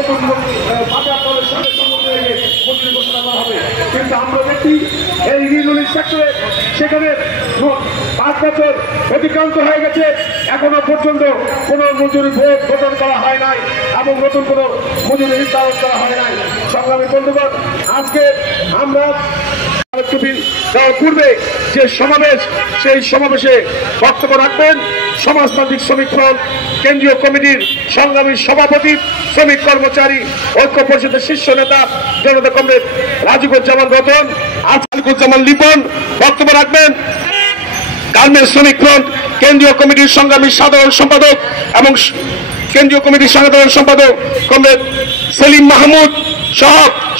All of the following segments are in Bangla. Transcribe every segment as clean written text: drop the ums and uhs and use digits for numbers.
নতুন বাজার দরের সঙ্গে মজুরি ঘোষণা করা হবে। কিন্তু আমরা দেখি এই রিজনিং সেক্টরে সেখানে 5 বছর অতিক্রান্ত হয়ে গেছে, এখনো পর্যন্ত কোনো মজুরি প্রদান করা হয় নাই এবং নতুন কোনো মজুরি নির্ধারণ করা হয় নাই। সংগ্রামী বন্ধুগণ, আজকে আমরা পূর্বে যে সমাবেশ, সেই সমাবেশে বক্তব্য রাখবেন সমাজতান্ত্রিক শ্রমিক ফ্রন্ট কেন্দ্রীয় কমিটির সংগ্রামী সভাপতি, শ্রমিক কর্মচারী ঐক্য পরিষদের শীর্ষ নেতা জনতা কমরেড রাজিকুজ্জামান রতন, আসাদুজ্জামান লিপন বক্তব্য রাখবেন গার্মেন্টস শ্রমিক ফ্রন্ট কেন্দ্রীয় কমিটির সংগ্রামী সাধারণ সম্পাদক এবং কেন্দ্রীয় কমিটির সাধারণ সম্পাদক কমরেড সেলিম মাহমুদ সহ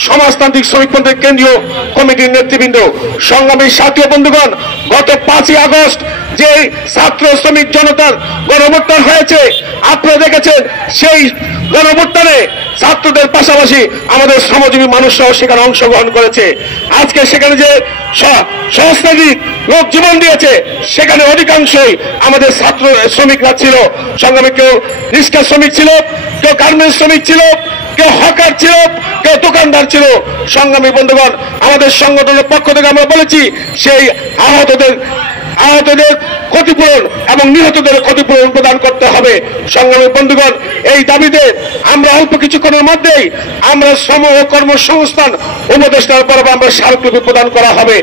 সমাজতান্ত্রিক শ্রমিক ফ্রন্টের কেন্দ্রীয় কমিটির নেতৃবৃন্দ। সংগ্রামী সাথী বন্ধুগণ, গত 5ই আগস্ট যে ছাত্র শ্রমিক জনতার গণঅভ্যুত্থান হয়েছে, আপনারা দেখেছেন সেই গণঅভ্যুত্থানে ছাত্রদের পাশাপাশি আমাদের শ্রমজীবী মানুষরাও সেখানে অংশগ্রহণ করেছে। আজকে সেখানে যে সহস্রাধিক লোক জীবন দিয়েছে, সেখানে অধিকাংশই আমাদের ছাত্র শ্রমিকরা ছিল। সংগ্রামী কেউ রিক্সা শ্রমিক ছিল, কেউ গার্মেন্টস শ্রমিক ছিল, কেউ হকার ছিল, কেউ দোকানদার ছিল। সংগ্রামী বন্ধুগণ, আমাদের সংগঠনের পক্ষ থেকে আমরা বলেছি সেই আহতদের ক্ষতিপূরণ এবং নিহতদের ক্ষতিপূরণ প্রদান করতে হবে। সংগ্রামী বন্ধুগণ, এই দাবিতে আমরা অল্প কিছুক্ষণের মধ্যেই আমরা শ্রম ও কর্মসংস্থান উপদেষ্টার পর্বে আমরা স্মারকলিপি প্রদান করা হবে।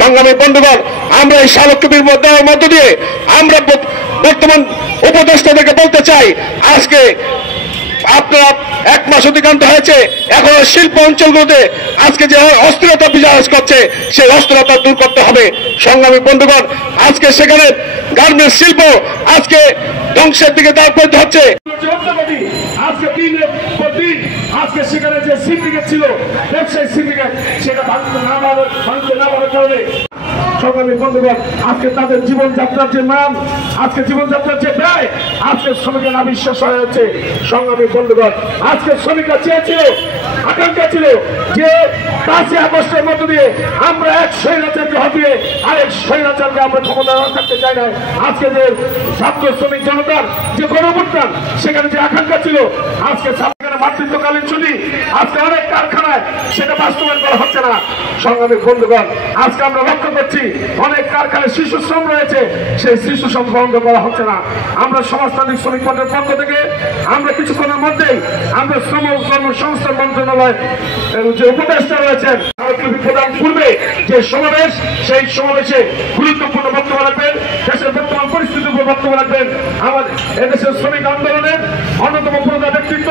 সংগ্রামী বন্ধুগণ, আমরা এই স্মারকলিপির দেওয়ার মধ্য দিয়ে আমরা বর্তমান উপদেষ্টাদেরকে বলতে চাই, আজকে আপনারা 1 মাস অতিক্রান্ত হয়েছে, এখনো শিল্প অঞ্চলগুলোতে আজকে যে অস্থিরতা বিরাজ করছে, সেই অস্থিরতা দূর করতে হবে। সংগ্রামী বন্ধুগণ, আজকে সেখানে গার্মেন্টস শিল্প আজকে ধ্বংসের দিকে দাঁড় হচ্ছে। আজকে দিনের পর দিন আজকে সেখানে যে সিন্ডিকেট ছিল, ব্যবসায়ী সিন্ডিকেট, সেটা ভাঙতে না পারার কারণে সংগ্রামী বন্ধুগণ, আজকে তাদের জীবনযাত্রার যে মান, আজকে জীবনযাত্রার যে ব্যয়, আজকে শ্রমিকের অবিশ্বাস হয়ে যাচ্ছে। সংগ্রামী বন্ধুগণ, আজকে শ্রমিকরা চেয়েছিল, আকাঙ্ক্ষা ছিল যে 5ই আগস্টের মধ্য দিয়ে আমরা এক স্বৈরাচারকে হটিয়ে আরেক স্বৈরাচারকে আমরা ক্ষমতা রাখতে চাই না। আজকে যে ছাত্র শ্রমিক জনতার যে গণঅভ্যুত্থান, সেখানে যে আকাঙ্ক্ষা ছিল, আজকে মাতৃত্বকালীন ছুটি আজকে অনেক কারখানায় সেটা বাস্তবায়ন করা হচ্ছে না। সংগ্রামী বন্ধুগণ, আজকে আমরা লক্ষ্য করছি অনেক কারখানায় শিশু শ্রম রয়েছে, সেই শিশু শ্রম বন্ধ করা হচ্ছে না। আমরা সমাজতান্ত্রিক শ্রমিক ফ্রন্টের পক্ষ থেকে আমরা কিছুক্ষণের মধ্যেই আমরা শ্রম ও কর্মসংস্থান মন্ত্রণালয় যে উপদেষ্টা রয়েছেন, প্রদান পূর্বে যে সমাবেশ, সেই সমাবেশে গুরুত্বপূর্ণ বক্তব্য রাখবেন, দেশের বর্তমান পরিস্থিতির উপর বক্তব্য রাখবেন আমাদের এদেশের শ্রমিক আন্দোলনের অন্যতম প্রধান ব্যক্তিত্ব,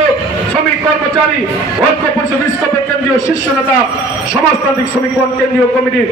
শ্রমিক কর্মচারী ঐক্য পরিষদ কেন্দ্রীয় শীর্ষ নেতা, সমাজতান্ত্রিক শ্রমিক কেন্দ্রীয় কমিটির